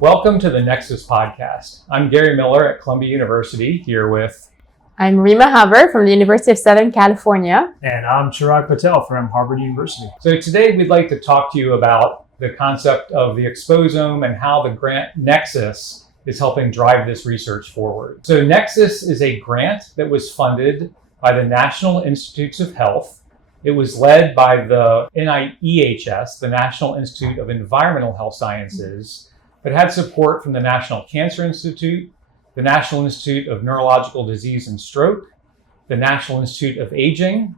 Welcome to the NEXUS Podcast. I'm Gary Miller at Columbia University, here with... I'm Rima Habre from the University of Southern California. And I'm Chirag Patel from Harvard University. So today we'd like to talk to you about the concept of the exposome and how the grant NEXUS is helping drive this research forward. So NEXUS is a grant that was funded by the National Institutes of Health. It was led by the NEHS, the National Institute of Environmental Health Sciences, but had support from the National Cancer Institute, the National Institute of Neurological Disease and Stroke, the National Institute of Aging,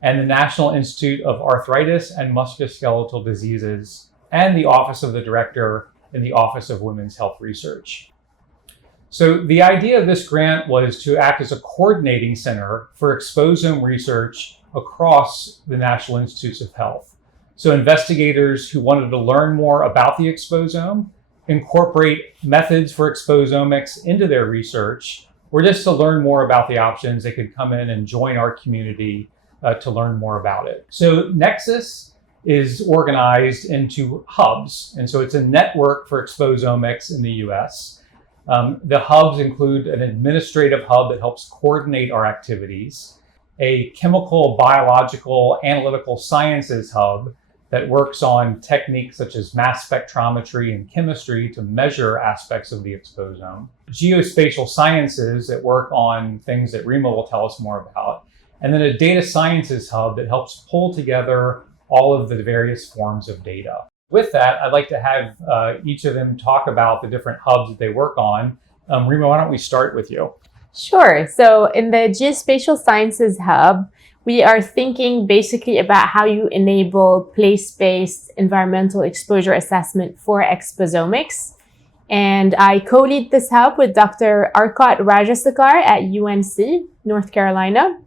and the National Institute of Arthritis and Musculoskeletal Diseases, and the Office of the Director in the Office of Women's Health Research. So the idea of this grant was to act as a coordinating center for exposome research across the National Institutes of Health. So investigators who wanted to learn more about the exposome, incorporate methods for exposomics into their research, or just to learn more about the options, they could come in and join our community to learn more about it. So NEXUS is organized into hubs, and so it's a network for exposomics in the US. The hubs include an administrative hub that helps coordinate our activities, a chemical, biological, analytical sciences hub that works on techniques such as mass spectrometry and chemistry to measure aspects of the exposome, geospatial sciences that work on things that Rima will tell us more about, and then a data sciences hub that helps pull together all of the various forms of data. With that, I'd like to have each of them talk about the different hubs that they work on. Rima, why don't we start with you? Sure. So in the Geospatial Sciences Hub, we are thinking basically about how you enable place-based environmental exposure assessment for exposomics. And I co-lead this hub with Dr. Arcot Rajasakar at UNC, North Carolina.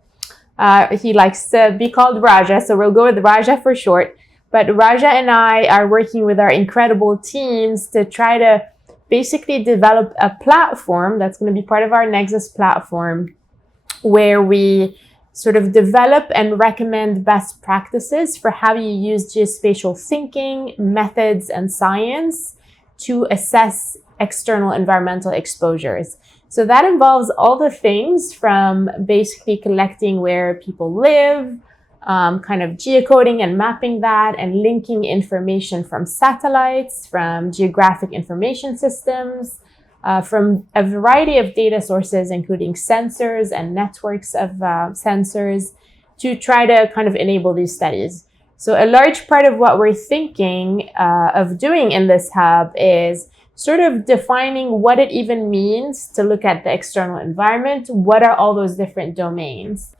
He likes to be called Raja, so we'll go with Raja for short. But Raja and I are working with our incredible teams to try to basically develop a platform that's going to be part of our NEXUS platform, where we sort of develop and recommend best practices for how you use geospatial thinking, methods, and science to assess external environmental exposures. So that involves all the things from basically collecting where people live, kind of geocoding and mapping that, and linking information from satellites, from geographic information systems, from a variety of data sources, including sensors and networks of sensors, to try to kind of enable these studies. So a large part of what we're thinking of doing in this hub is sort of defining what it even means to look at the external environment. What are all those different domains?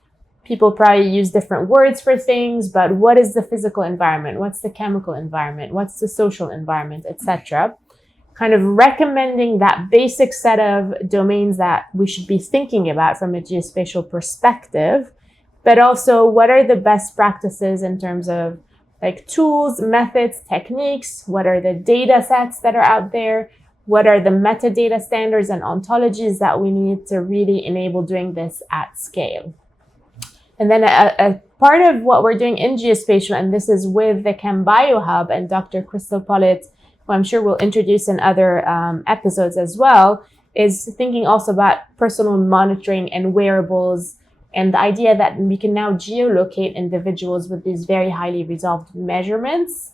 People probably use different words for things, but what is the physical environment? What's the chemical environment? What's the social environment, etc.? Kind of recommending that basic set of domains that we should be thinking about from a geospatial perspective, but also what are the best practices in terms of like tools, methods, techniques? What are the data sets that are out there? What are the metadata standards and ontologies that we need to really enable doing this at scale? And then a part of what we're doing in geospatial, and this is with the ChemBio Hub and Dr. Crystal Pollitt, who I'm sure we'll introduce in other episodes as well, is thinking also about personal monitoring and wearables, and the idea that we can now geolocate individuals with these very highly resolved measurements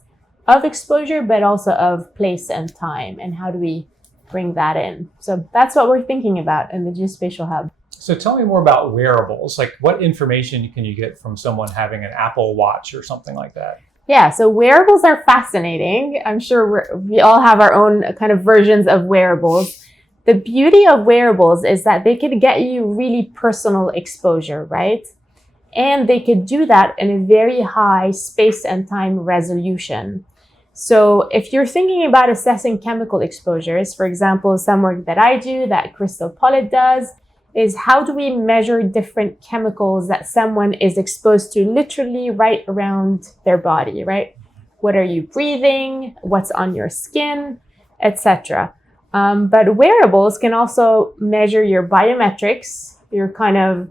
of exposure, but also of place and time, and how do we bring that in? So that's what we're thinking about in the Geospatial Hub. So tell me more about wearables. Like, what information can you get from someone having an Apple Watch or something like that? Yeah, so wearables are fascinating. I'm sure we all have our own kind of versions of wearables. The beauty of wearables is that they could get you really personal exposure, right? And they could do that in a very high space and time resolution. So if you're thinking about assessing chemical exposures, for example, some work that I do, that Crystal Pollitt does, is how do we measure different chemicals that someone is exposed to literally right around their body, right? What are you breathing? What's on your skin, etc. But wearables can also measure your biometrics, your kind of,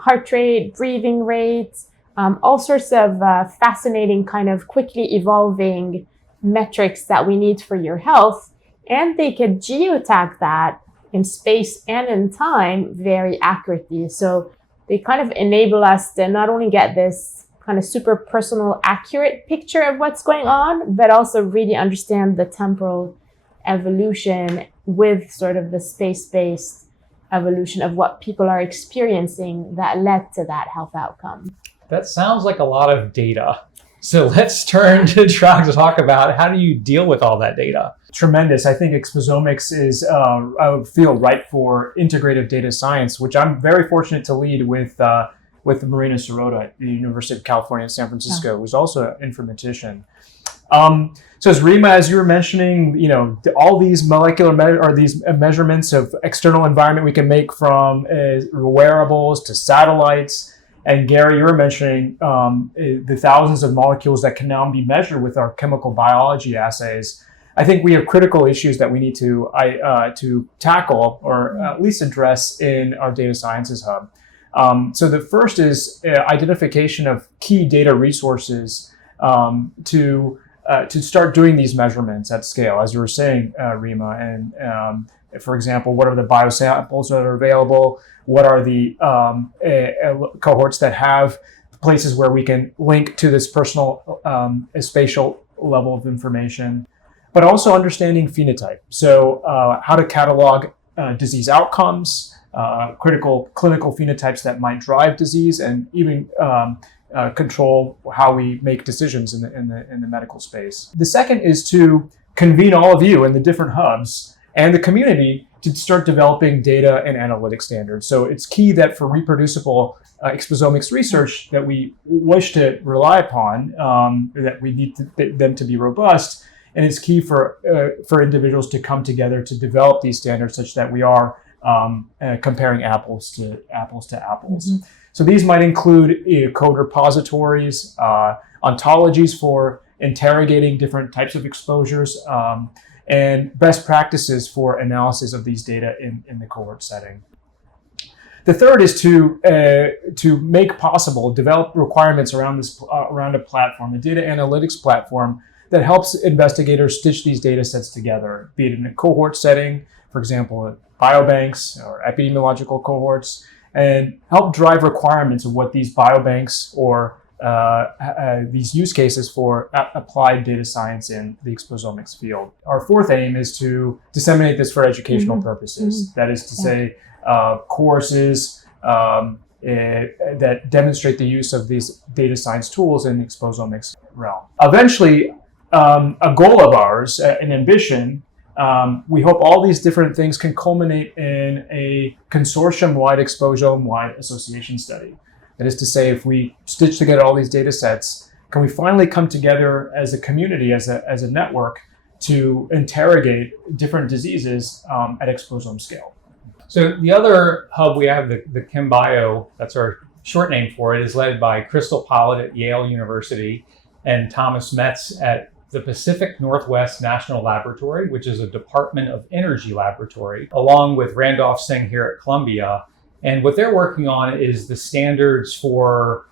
heart rate, breathing rate, all sorts of fascinating kind of quickly evolving metrics that we need for your health. and they could geotag that in space and in time very accurately. So they kind of enable us to not only get this kind of super personal, accurate picture of what's going on, but also really understand the temporal evolution with sort of the space-based evolution of what people are experiencing that led to that health outcome. That sounds like a lot of data. So let's turn to Chirag to talk about how do you deal with all that data? Tremendous. I think Exposomics is a field ripe for integrative data science, which I'm very fortunate to lead with Marina Sirota at the University of California, San Francisco, who's also an informatician. So as Rima, as you were mentioning, all these these measurements of external environment we can make from wearables to satellites. And Gary, you were mentioning the thousands of molecules that can now be measured with our chemical biology assays. I think we have critical issues that we need to tackle or at least address in our data sciences hub. So the first is identification of key data resources to start doing these measurements at scale, as you were saying, Rima. And for example, what are the biosamples that are available? What are the cohorts that have places where we can link to this personal spatial level of information, but also understanding phenotype. So how to catalog disease outcomes, critical clinical phenotypes that might drive disease, and even control how we make decisions in the medical space. The second is to convene all of you in the different hubs and the community to start developing data and analytic standards. So it's key that for reproducible exposomics research that we wish to rely upon, that we need them to be robust, and it's key for individuals to come together to develop these standards such that we are comparing apples to apples. Mm-hmm. So these might include code repositories, ontologies for interrogating different types of exposures, and best practices for analysis of these data in the cohort setting. The third is to make possible, develop requirements around a platform, a data analytics platform that helps investigators stitch these data sets together, be it in a cohort setting, for example, biobanks or epidemiological cohorts, and help drive requirements of what these biobanks or these use cases for applied data science in the exposomics field. Our fourth aim is to disseminate this for educational purposes. Mm-hmm. That is to say, courses that demonstrate the use of these data science tools in the exposomics realm. Eventually, a goal of ours, an ambition, we hope all these different things can culminate in a consortium-wide, exposome-wide association study. That is to say, if we stitch together all these data sets, can we finally come together as a community, as a network, to interrogate different diseases at exposome scale? So the other hub we have, the ChemBio, that's our short name for it, is led by Crystal Pollitt at Yale University and Thomas Metz at the Pacific Northwest National Laboratory, which is a Department of Energy laboratory, along with Randolph Singh here at Columbia. And what they're working on is the standards for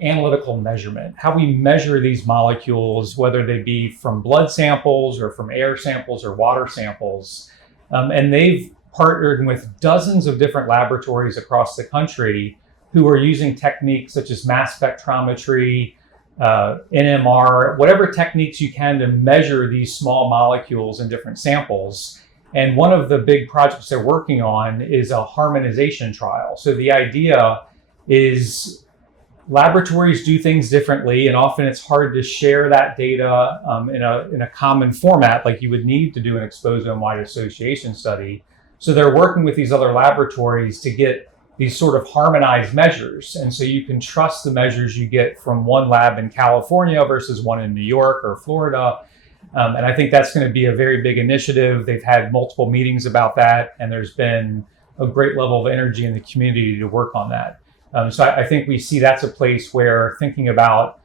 analytical measurement, how we measure these molecules, whether they be from blood samples or from air samples or water samples. And they've partnered with dozens of different laboratories across the country who are using techniques such as mass spectrometry, NMR, whatever techniques you can to measure these small molecules in different samples. And one of the big projects they're working on is a harmonization trial. So the idea is laboratories do things differently, and often it's hard to share that data in a common format like you would need to do an exposome-wide association study. So they're working with these other laboratories to get these sort of harmonized measures. And so you can trust the measures you get from one lab in California versus one in New York or Florida. And I think that's going to be a very big initiative. They've had multiple meetings about that, and there's been a great level of energy in the community to work on that. So I think we see that's a place where thinking about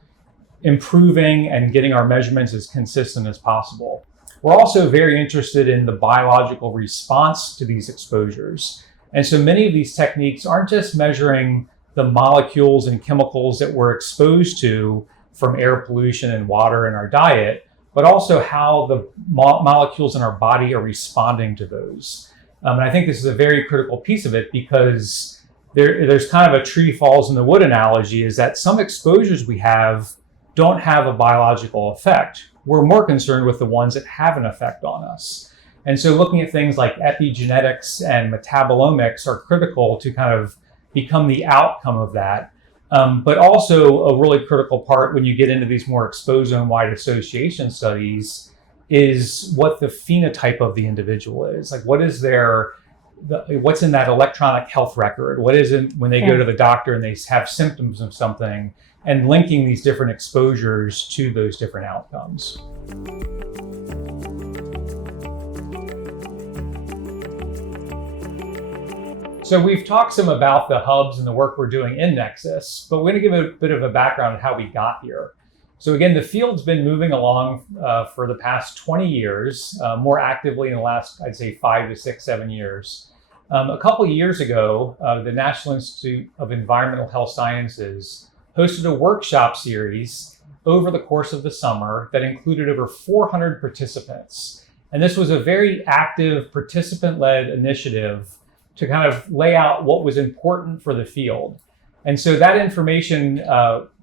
improving and getting our measurements as consistent as possible. We're also very interested in the biological response to these exposures. And so many of these techniques aren't just measuring the molecules and chemicals that we're exposed to from air pollution and water in our diet, but also how the molecules in our body are responding to those. And I think this is a very critical piece of it, because there's kind of a tree falls in the wood analogy, is that some exposures we have don't have a biological effect. We're more concerned with the ones that have an effect on us. And so looking at things like epigenetics and metabolomics are critical to kind of become the outcome of that. But also a really critical part when you get into these more exposome-wide association studies is what the phenotype of the individual is. Like, what is what's in that electronic health record? What is it when they go to the doctor and they have symptoms of something, and linking these different exposures to those different outcomes. So we've talked some about the hubs and the work we're doing in NEXUS, but we're going to give a bit of a background on how we got here. So again, the field's been moving along for the past 20 years, more actively in the last, I'd say, 5 to 6, 7 years. A couple of years ago, the National Institute of Environmental Health Sciences hosted a workshop series over the course of the summer that included over 400 participants. And this was a very active participant-led initiative to kind of lay out what was important for the field. And so that information,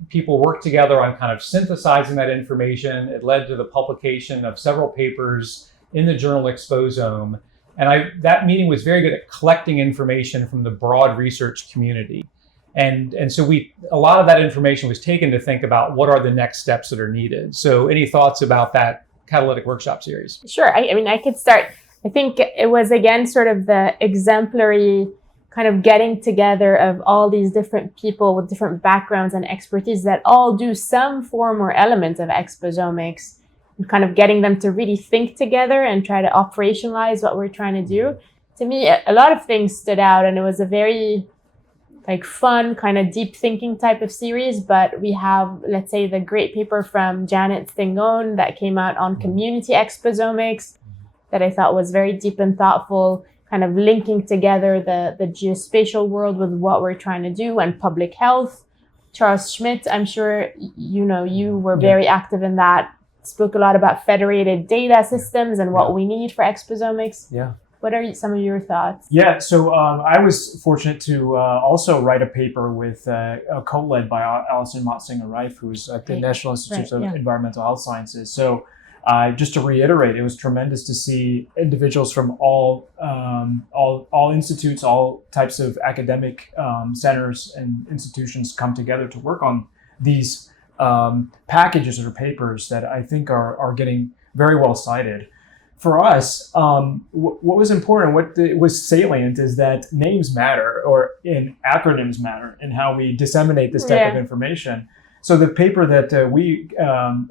people worked together on kind of synthesizing that information. It led to the publication of several papers in the journal Exposome. And that meeting was very good at collecting information from the broad research community. And so a lot of that information was taken to think about what are the next steps that are needed. So any thoughts about that catalytic workshop series? Sure. I mean, I could start. I think it was, again, sort of the exemplary kind of getting together of all these different people with different backgrounds and expertise that all do some form or element of exposomics, and kind of getting them to really think together and try to operationalize what we're trying to do. To me, a lot of things stood out, and it was a very fun, kind of deep thinking type of series. But we have, let's say, the great paper from Janet Stingone that came out on community exposomics that I thought was very deep and thoughtful, kind of linking together the geospatial world with what we're trying to do, and public health. Charles Schmidt, I'm sure you were very active in that, spoke a lot about federated data systems and what we need for exposomics. Yeah. What are some of your thoughts? Yeah, so I was fortunate to also write a paper with co-led by Alison Motsinger-Reif, who's at the National Institute of Environmental Health Sciences. So just to reiterate, it was tremendous to see individuals from all institutes, all types of academic centers and institutions come together to work on these packages or papers that I think are getting very well cited. For us, what was important, what was salient, is that names matter, and acronyms matter in how we disseminate this type of information. So the paper that we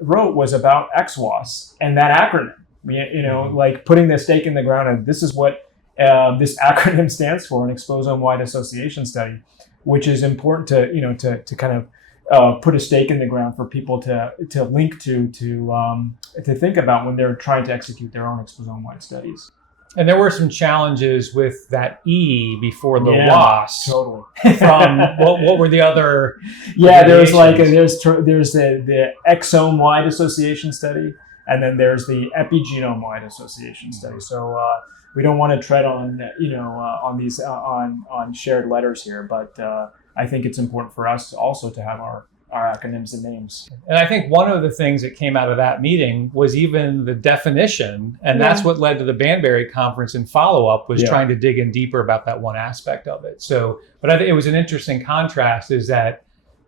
wrote was about EXWAS and that acronym, like putting the stake in the ground, and this is what this acronym stands for, an exposome-wide association study, which is important to kind of put a stake in the ground for people to link to think about when they're trying to execute their own exposome-wide studies. And there were some challenges with that E before the WAS. Totally. From what were the other? Yeah, there's the exome-wide association study, and then there's the epigenome-wide association study. So we don't want to tread on on these on shared letters here, but I think it's important for us also to have our acronyms and names. And I think one of the things that came out of that meeting was even the definition, and that's what led to the Banbury conference and follow-up, was trying to dig in deeper about that one aspect of it. So, but I think it was an interesting contrast, is that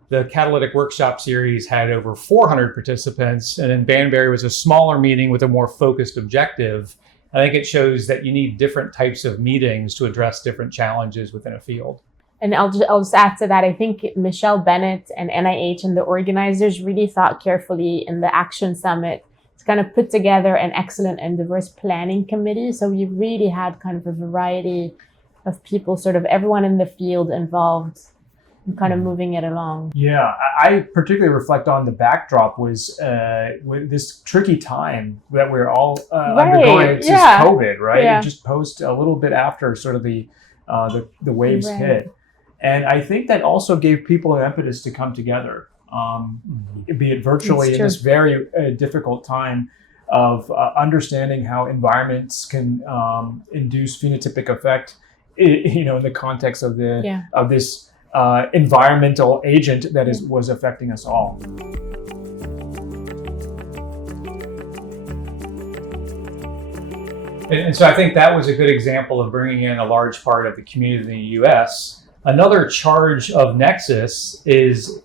the catalytic workshop series had over 400 participants, and then Banbury was a smaller meeting with a more focused objective. I think it shows that you need different types of meetings to address different challenges within a field. And I'll just add to that, I think Michelle Bennett and NIH and the organizers really thought carefully in the Action Summit to kind of put together an excellent and diverse planning committee. So we really had kind of a variety of people, sort of everyone in the field involved in kind of moving it along. Yeah, I particularly reflect on the backdrop was with this tricky time that we're all undergoing since COVID, right? Yeah. It just posed a little bit after sort of the waves hit. And I think that also gave people an impetus to come together, be it virtually in this very difficult time. of understanding how environments can induce phenotypic effect, in the context of this environmental agent that was affecting us all. And so I think that was a good example of bringing in a large part of the community in the US. Another charge of NEXUS is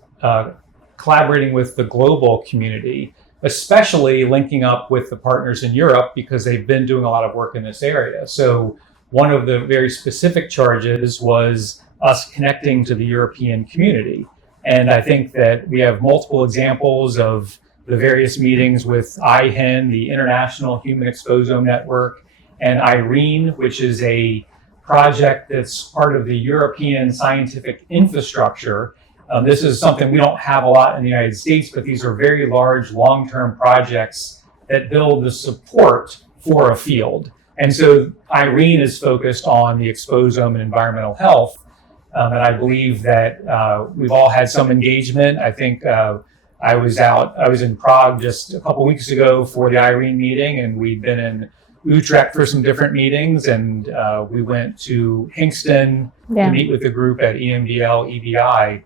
collaborating with the global community, especially linking up with the partners in Europe because they've been doing a lot of work in this area. So one of the very specific charges was us connecting to the European community. And I think that we have multiple examples of the various meetings with IHIN, the International Human Exposome Network, and IRENE, which is a project that's part of the European scientific infrastructure. This is something we don't have a lot in the United States, but these are very large, long-term projects that build the support for a field. And so IRENE is focused on the exposome and environmental health. And I believe that we've all had some engagement. I think I was in Prague just a couple weeks ago for the IRENE meeting, and we'd been in Utrecht for some different meetings, and we went to Hingston to meet with the group at EMDL, EBI.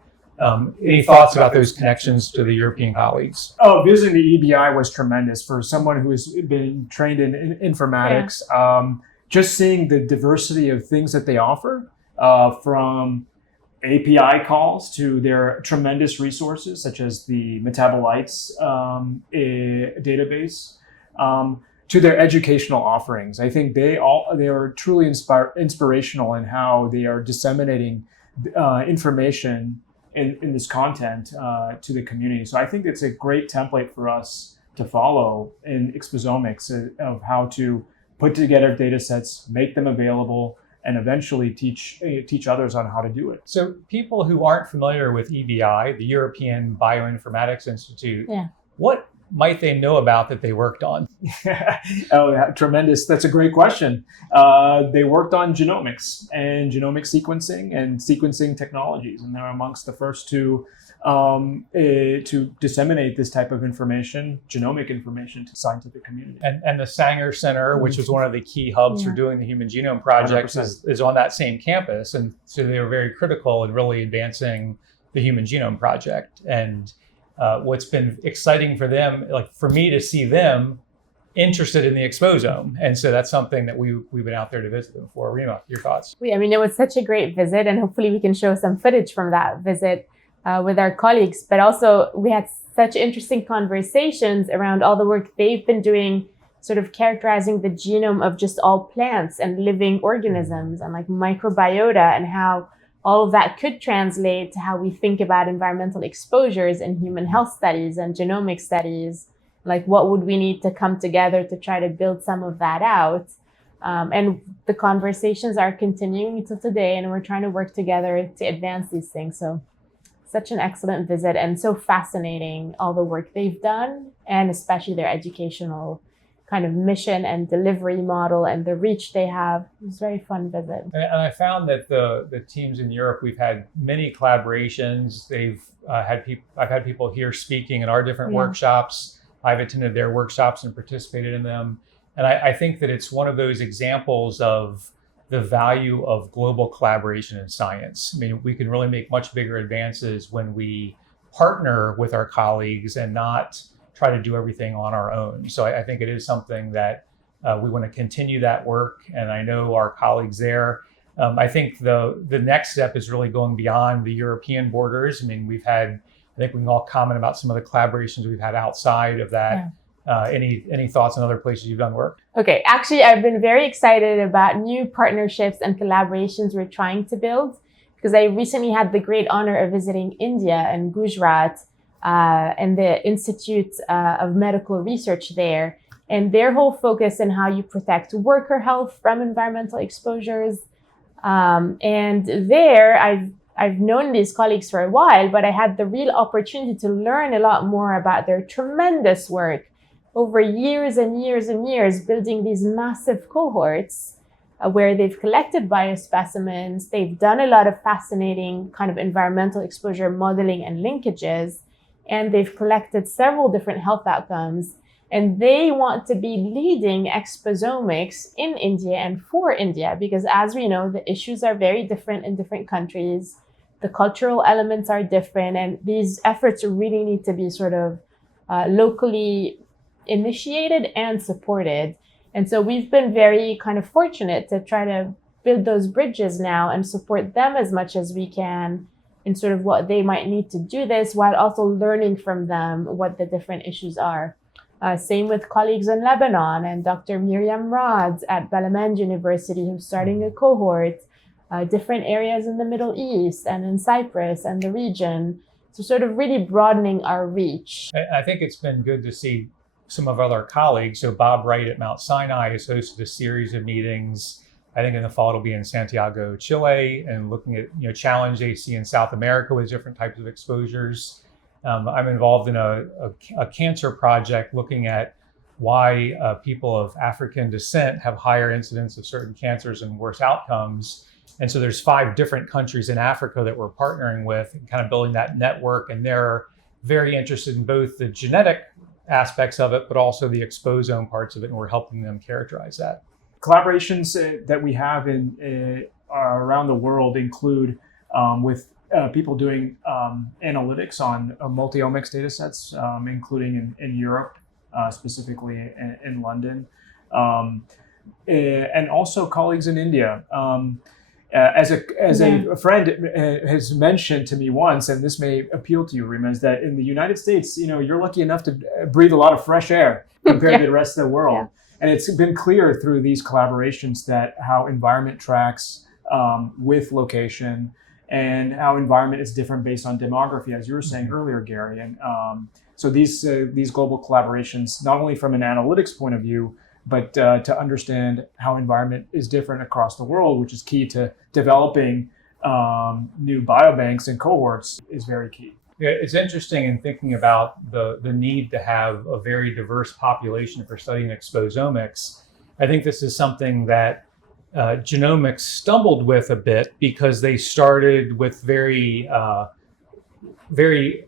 Any thoughts about those connections to the European colleagues? Oh, visiting the EBI was tremendous for someone who has been trained in informatics. Just seeing the diversity of things that they offer, from API calls to their tremendous resources, such as the metabolites database, to their educational offerings. I think they are truly inspirational in how they are disseminating information in this content to the community. So I think it's a great template for us to follow in Exposomics of how to put together data sets, make them available, and eventually teach others on how to do it. So people who aren't familiar with EBI, the European Bioinformatics Institute, what might they know about that they worked on? Oh, yeah, tremendous. That's a great question. They worked on genomics and genomic sequencing and sequencing technologies, and they're amongst the first to disseminate this type of information, genomic information, to scientific community. And the Sanger Center, which is one of the key hubs for doing the Human Genome Project, is on that same campus. And so they were very critical in really advancing the Human Genome Project. And what's been exciting for them, like for me to see them interested in the exposome. And so that's something that we've been out there to visit them for. Rima, your thoughts? I mean, it was such a great visit, and hopefully we can show some footage from that visit with our colleagues. But also we had such interesting conversations around all the work they've been doing, sort of characterizing the genome of just all plants and living organisms and like microbiota, and how all of that could translate to how we think about environmental exposures in human health studies and genomic studies. Like, what would we need to come together to try to build some of that out? And the conversations are continuing until today, and we're trying to work together to advance these things. So such an excellent visit, and so fascinating, all the work they've done, and especially their educational kind of mission and delivery model and the reach they have. It was a very fun visit. And I found that the teams in Europe, we've had many collaborations. I've had people here speaking in our different workshops. I've attended their workshops and participated in them. And I think that it's one of those examples of the value of global collaboration in science. I mean, we can really make much bigger advances when we partner with our colleagues and not try to do everything on our own. So I think it is something that we want to continue that work. And I know our colleagues there. I think the next step is really going beyond the European borders. I mean, I think we can all comment about some of the collaborations we've had outside of that. Any thoughts on other places you've done work? Okay, actually, I've been very excited about new partnerships and collaborations we're trying to build, because I recently had the great honor of visiting India and Gujarat and the Institute of Medical Research there, and their whole focus on how you protect worker health from environmental exposures. And there, I've known these colleagues for a while, but I had the real opportunity to learn a lot more about their tremendous work over years and years and years, building these massive cohorts where they've collected biospecimens. They've done a lot of fascinating kind of environmental exposure modeling and linkages, and they've collected several different health outcomes. And they want to be leading exposomics in India and for India, because as we know, the issues are very different in different countries. The cultural elements are different, and these efforts really need to be sort of locally initiated and supported. And so we've been very kind of fortunate to try to build those bridges now and support them as much as we can in sort of what they might need to do this, while also learning from them what the different issues are. Same with colleagues in Lebanon and Dr. Miriam Rods at Balamand University, who's starting a cohort, different areas in the Middle East and in Cyprus and the region. So sort of really broadening our reach. I think it's been good to see some of our other colleagues. So Bob Wright at Mount Sinai has hosted a series of meetings. I think in the fall it'll be in Santiago, Chile, and looking at challenge AC in South America with different types of exposures. I'm involved in a cancer project looking at why people of African descent have higher incidence of certain cancers and worse outcomes. And so there's 5 different countries in Africa that we're partnering with and kind of building that network. And they're very interested in both the genetic aspects of it, but also the exposome parts of it. And we're helping them characterize that. Collaborations that we have around the world include with people doing analytics on multi-omics data sets, including in Europe, specifically in London, and also colleagues in India. As a friend has mentioned to me once, and this may appeal to you, Rima, is that in the United States, you're lucky enough to breathe a lot of fresh air compared to the rest of the world. Yeah. And it's been clear through these collaborations that how environment tracks with location and how environment is different based on demography, as you were saying earlier, Gary. And so these global collaborations, not only from an analytics point of view, but to understand how environment is different across the world, which is key to developing new biobanks and cohorts, is very key. Yeah, it's interesting in thinking about the need to have a very diverse population for studying exposomics. I think this is something that genomics stumbled with a bit because they started with very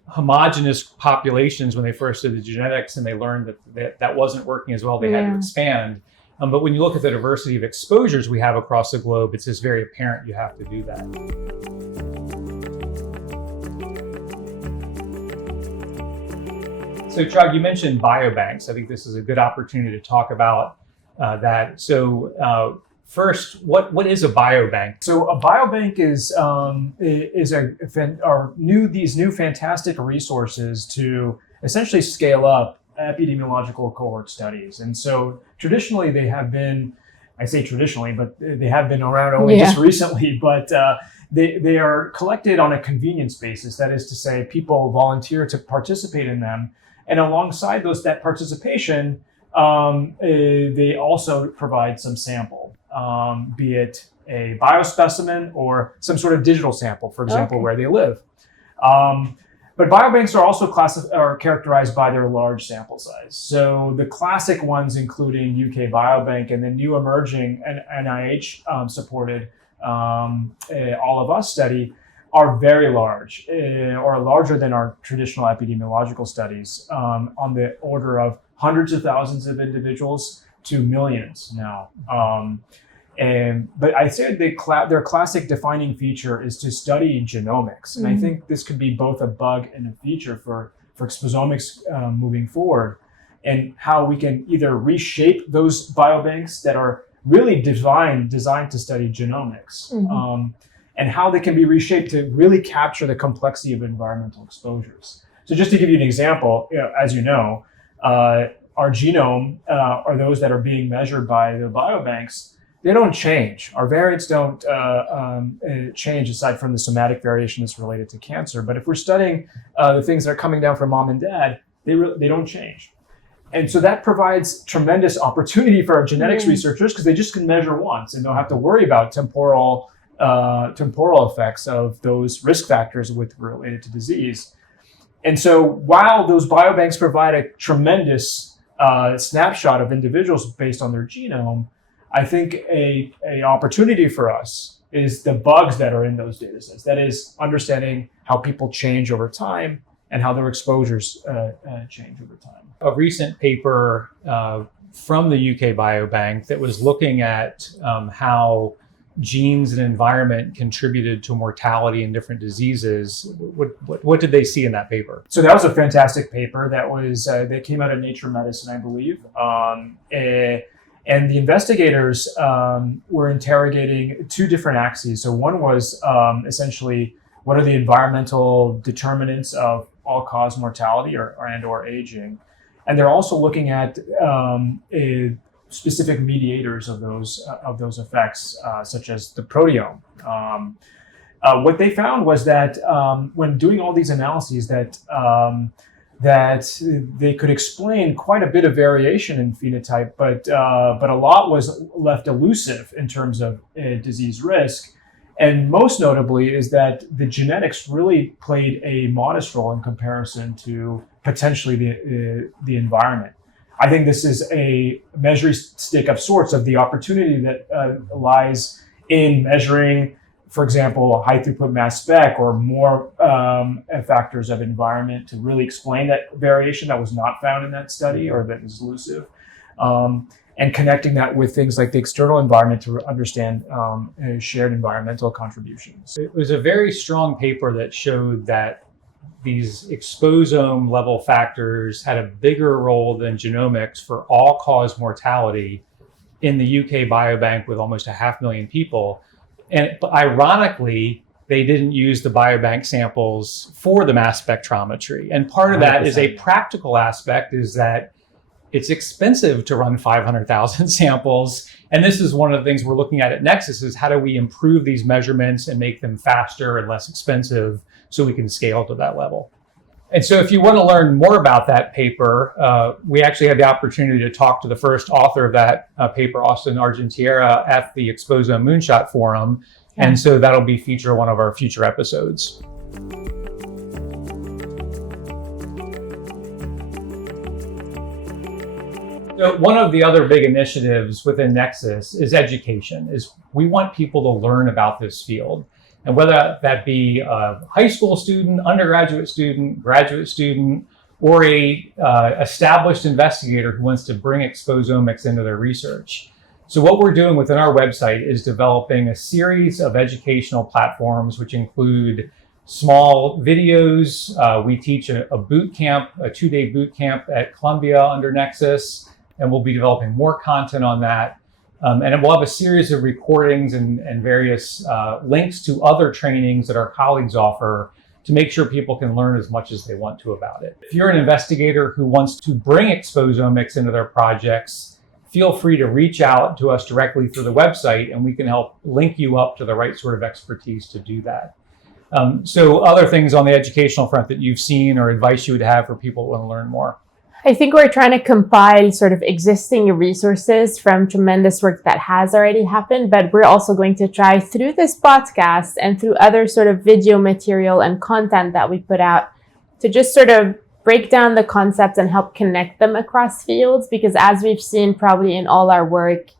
homogenous populations when they first did the genetics, and they learned that wasn't working as well. They had to expand. But when you look at the diversity of exposures we have across the globe, it's just very apparent you have to do that. So Chirag, you mentioned biobanks. I think this is a good opportunity to talk about that. So first, what is a biobank? So a biobank these new fantastic resources to essentially scale up epidemiological cohort studies. And so traditionally they have been, I say traditionally, but they have been around only just recently, but they are collected on a convenience basis. That is to say, people volunteer to participate in them. And alongside that participation, they also provide some sample, be it a biospecimen or some sort of digital sample, for example, where they live. But biobanks are also characterized by their large sample size. So the classic ones, including UK Biobank and the new emerging NIH supported All of Us study, are very large, or larger than our traditional epidemiological studies, on the order of hundreds of thousands of individuals to millions now. But I say their classic defining feature is to study genomics. And I think this could be both a bug and a feature for exposomics moving forward, and how we can either reshape those biobanks that are really designed to study genomics, and how they can be reshaped to really capture the complexity of environmental exposures. So just to give you an example, as you know, our genome, or those that are being measured by the biobanks, they don't change. Our variants don't change aside from the somatic variation that's related to cancer. But if we're studying the things that are coming down from mom and dad, they don't change. And so that provides tremendous opportunity for our genetics researchers, because they just can measure once and don't have to worry about temporal effects of those risk factors related to disease. And so while those biobanks provide a tremendous snapshot of individuals based on their genome, I think a opportunity for us is the bugs that are in those data sets. That is, understanding how people change over time and how their exposures change over time. A recent paper from the UK Biobank that was looking at how genes and environment contributed to mortality in different diseases. What did they see in that paper? So that was a fantastic paper that came out of Nature Medicine, I believe. And the investigators were interrogating two different axes. So one was essentially, what are the environmental determinants of all-cause mortality or aging? And they're also looking at specific mediators of those effects, such as the proteome. What they found was that when doing all these analyses, that they could explain quite a bit of variation in phenotype, but a lot was left elusive in terms of disease risk. And most notably is that the genetics really played a modest role in comparison to potentially the environment. I think this is a measuring stick of sorts of the opportunity that lies in measuring, for example, high throughput mass spec or more factors of environment to really explain that variation that was not found in that study or that is elusive. And connecting that with things like the external environment to understand shared environmental contributions. It was a very strong paper that showed that these exposome level factors had a bigger role than genomics for all-cause mortality in the UK Biobank with almost 500,000 people. But ironically, they didn't use the biobank samples for the mass spectrometry. And part of that 100%. Is a practical aspect, is that it's expensive to run 500,000 samples. And this is one of the things we're looking at NEXUS, is how do we improve these measurements and make them faster and less expensive so we can scale to that level. And so if you want to learn more about that paper, we actually had the opportunity to talk to the first author of that paper, Austin Argentiera, at the Exposome Moonshot Forum. Yeah. And so that'll be feature one of our future episodes. So one of the other big initiatives within NEXUS is education. Is we want people to learn about this field. And whether that be a high school student, undergraduate student, graduate student, or a established investigator who wants to bring exposomics into their research. So what we're doing within our website is developing a series of educational platforms, which include small videos. We teach a boot camp, a 2-day boot camp at Columbia under NEXUS, and we'll be developing more content on that. And we'll have a series of recordings and various links to other trainings that our colleagues offer to make sure people can learn as much as they want to about it. If you're an investigator who wants to bring exposomics into their projects, feel free to reach out to us directly through the website, and we can help link you up to the right sort of expertise to do that. So other things on the educational front that you've seen or advice you would have for people who want to learn more? I think we're trying to compile sort of existing resources from tremendous work that has already happened, but we're also going to try through this podcast and through other sort of video material and content that we put out to just sort of break down the concepts and help connect them across fields, because as we've seen probably in all our work,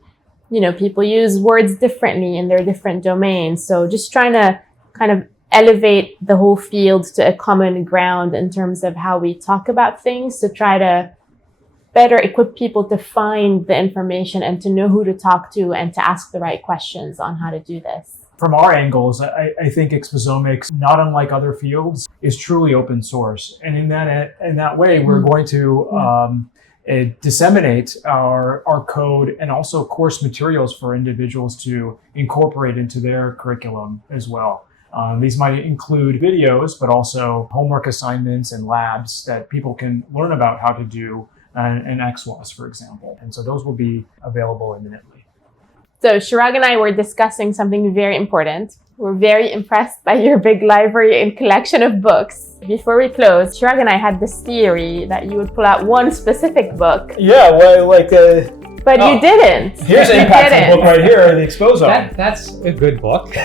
you know, people use words differently in their different domains. So just trying to kind of elevate the whole field to a common ground in terms of how we talk about things, to try to better equip people to find the information and to know who to talk to and to ask the right questions on how to do this. From our angles, I think exposomics, not unlike other fields, is truly open source. And in that way, we're going to disseminate our code and also course materials for individuals to incorporate into their curriculum as well. These might include videos, but also homework assignments and labs that people can learn about how to do an XWAS, for example. And so those will be available imminently. So Chirag and I were discussing something very important. We're very impressed by your big library and collection of books. Before we close, Chirag and I had this theory that you would pull out one specific book. Yeah, well, like... But you didn't. Here's an impactful book right here, the Exposome. That's a good book. So,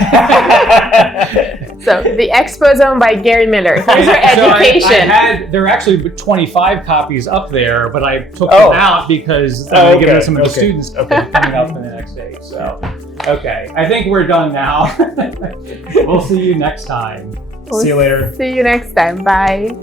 the Exposome by Gary Miller. Here's your education. There are actually 25 copies up there, but I took them out because I'm going to give them some of the students coming up in the next day. So, okay. I think we're done now. We'll see you next time. See you later. See you next time. Bye.